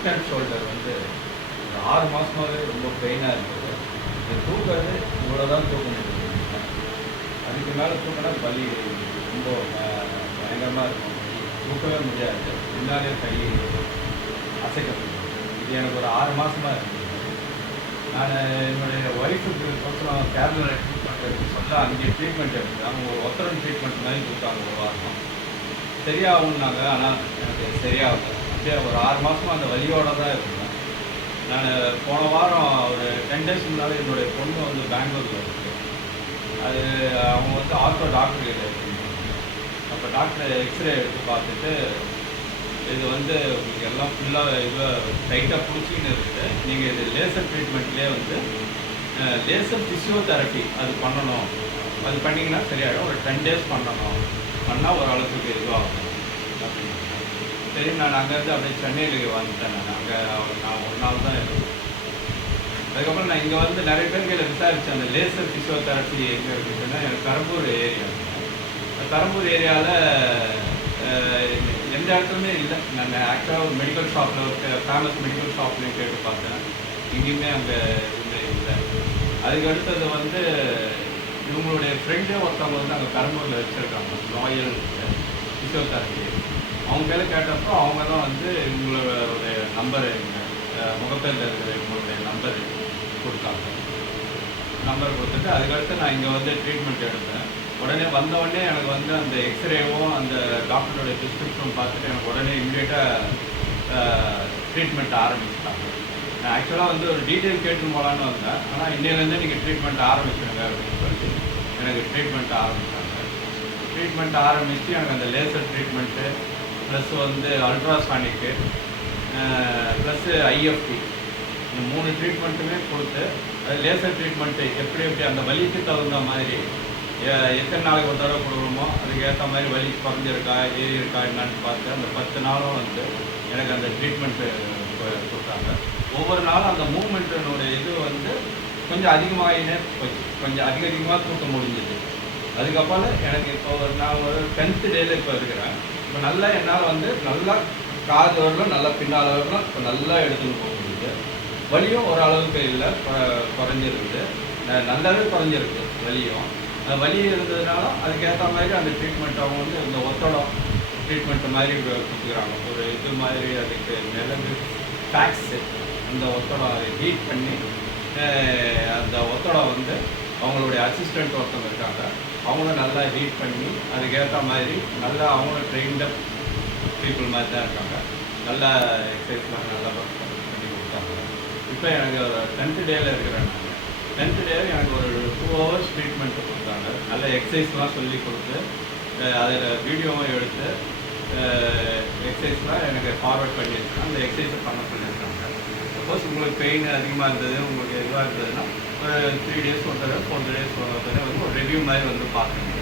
Neck and shoulder வந்து ஒரு 6 மாதமாகவே ரொம்ப பெயினாக இருக்குது. இது தூக்கிறது இவ்வளோ தான் தூக்க முடியுது. அதுக்கு மேலே தூக்கினா வலி ரொம்ப பயங்கரமாக இருக்கும். தூக்கவே முடியாது. பின்னாலே கை அசைக்க முடியும். இது எனக்கு ஒரு 6 மாதமாக இருக்குது. நான் என்னுடைய ஒய்ஃபுக்கு கொஞ்சம் கேரளா சொல்ல அங்கே ட்ரீட்மெண்ட் எடுத்தேன். அவங்க ஒரு ஒத்தரம் ட்ரீட்மெண்ட் மாதிரி கொடுத்தாங்க ஒரு வாரம். சரியாகும்னாங்க. ஆனால் எனக்கு சரியாகல. அப்படியே ஒரு 6 மாதமாக அந்த வலியோடு தான் இருந்தேன். நான் போன வாரம் ஒரு 10 டேஸ் முன்னாடி என்னுடைய பொண்ணு வந்து பெங்களூரில் இருக்குது. அது அவங்க வந்து ஆர்த்தோ டாக்டர் கிட்ட இருக்குங்க. அப்போ டாக்டர் எக்ஸ்ரே எடுத்து பார்த்துட்டு இது வந்து உங்களுக்கு எல்லாம் ஃபுல்லாக இது டைட்டாக பிடிச்சின்னு இருக்குது. நீங்கள் இது லேசர் ட்ரீட்மெண்ட்லேயே வந்து லேசர் ஃபிசியோதெரப்பி அது பண்ணணும். அது பண்ணிங்கன்னா சரியாயிடும். ஒரு 10 டேஸ் பண்ணணும். பண்ணால் ஓரளவுக்கு இதுவாகும் அப்படின்னு. சரி, நான் அங்கேருந்து அப்படியே சென்னையிலுக்கு வந்துட்டேன். நான் ஒரு நாள் தான் இருக்கேன். அதுக்கப்புறம் நான் இங்கே வந்து நிறைய பேர் கையில் விசாரித்தேன். அந்த லேசர் ஃபிசியோதெரப்பி எங்கே இருக்குதுன்னா எனக்கு பெரம்பூர் ஏரியா. பெரம்பூர் ஏரியாவில் எந்த இடத்துலையுமே இல்லை. நான் ஆக்சுவலாக ஒரு மெடிக்கல் ஷாப்பில் ஒரு ஃபேமஸ் மெடிக்கல் ஷாப்லேயும் கேட்டு பார்த்தேன். எங்கேயுமே அங்கே எதுவுமே இல்லை. அதுக்கு அடுத்தது வந்து இவங்களுடைய ஃப்ரெண்டே ஒருத்தவங்க வந்து அங்கே பெரம்பூரில் வச்சுருக்காங்க, ராயல் ஃபிசியோதெரப்பி. அவங்க கையில் கேட்டப்போ அவங்க தான் வந்து இவங்களுடைய நம்பரு, முகப்பேரில் இருக்கிற இவங்களுடைய நம்பர் கொடுத்தாங்க. நம்பர் கொடுத்துட்டு அதுக்கடுத்து நான் இங்கே வந்து ட்ரீட்மெண்ட் எடுத்தேன். உடனே வந்தவுடனே எனக்கு வந்து அந்த எக்ஸ்ரேவும் அந்த டாக்டருடைய ப்ரிஸ்கிரிப்ஷன் பார்த்துட்டு எனக்கு உடனே இம்மிடியேட்டாக ட்ரீட்மெண்ட் ஆரம்பிச்சிட்டாங்க. நான் ஆக்சுவலாக வந்து ஒரு டீட்டெயில் கேட்டு போகலான்னு வந்தேன். ஆனால் இன்னையிலேருந்தே நீங்கள் ட்ரீட்மெண்ட் ஆரம்பிச்சுடுங்க அப்படின்னு சொல்லி எனக்கு ட்ரீட்மெண்ட் ஆரம்பித்தாங்க. ட்ரீட்மெண்ட் ஆரம்பித்து எனக்கு அந்த லேசர் ட்ரீட்மெண்ட்டு ப்ளஸ் வந்து அல்ட்ராசானிக்கு ப்ளஸ்ஸு ஐஎஃப்டி இந்த 3 ட்ரீட்மெண்ட்டுமே கொடுத்து அது லேசர் ட்ரீட்மெண்ட்டு எப்படி அந்த வலிக்கு தகுந்த மாதிரி எத்தனை நாளைக்கு ஒரு தடவை கொடுக்கணுமோ அதுக்கு ஏற்ற மாதிரி வலி குறைஞ்சிருக்கா ஏறி இருக்கா என்னான்னு பார்த்து அந்த 10 நாளும் வந்து எனக்கு அந்த ட்ரீட்மெண்ட்டு கொடுத்தாங்க. ஒவ்வொரு நாளும் அந்த மூமெண்ட்டினுடைய இது வந்து கொஞ்சம் அதிகமாகினே போச்சு. கொஞ்சம் அதிகமாக தூக்க முடிஞ்சுது. அதுக்கப்புறம் எனக்கு இப்போ நான் ஒரு 10th டேயில் இப்போ இருக்கிறேன். இப்போ நல்லா என்னால் வந்து நல்லா காது வரலாம், நல்லா பின்னால் வரலாம், இப்போ நல்லா எடுத்துன்னு போக முடியுது. வலியும் ஓரளவுக்கு இல்லை, குறைஞ்சிருக்குது. நல்லாவே குறைஞ்சிருக்கு வலியும். வலி இருந்ததுனால அதுக்கேற்ற மாதிரி அந்த ட்ரீட்மெண்ட் அவங்க வந்து இந்த ஒத்தடம் ட்ரீட்மெண்ட்டு மாதிரி கொடுத்துக்கிறாங்க. ஒரு இது மாதிரி அதுக்கு மிளகு ஃபேக்ஸு அந்த ஒத்தடம் அதை ஹீட் பண்ணி அந்த ஒத்தடம் வந்து அவங்களுடைய அசிஸ்டண்ட் ஒருத்தவங்க இருக்காங்க. அவங்களும் நல்லா ஹீட் பண்ணி அதுக்கேற்ற மாதிரி நல்லா அவங்களும் ட்ரெயின்டப் பீப்புள் மாதிரி தான் இருக்காங்க. நல்லா எக்ஸசைஸ்லாம் நல்லா பண்ணி கொடுத்தாங்க. இப்போ எனக்கு 10th டேயில் இருக்கிறேன். நான் 10th டேவில் எனக்கு ஒரு 2 hours ட்ரீட்மெண்ட்டு கொடுத்தாங்க. நல்ல எக்ஸசைஸ்லாம் சொல்லி கொடுத்து அதில் வீடியோவும் எடுத்து எக்ஸசைஸ்லாம் எனக்கு ஃபார்வர்ட் பண்ணி வச்சுருக்காங்க. அந்த எக்ஸசைஸை பண்ண சொல்லியிருக்காங்க. சப்போஸ் உங்களுக்கு பெயின் அதிகமாக இருந்தது, உங்களுக்கு எதுவாக இருந்ததுன்னா ஒரு 3 days ஒரு தடவை 4 days ஒரு தடவை வந்து ஒரு ரிவ்யூ மாதிரி வந்து பார்க்கணும்.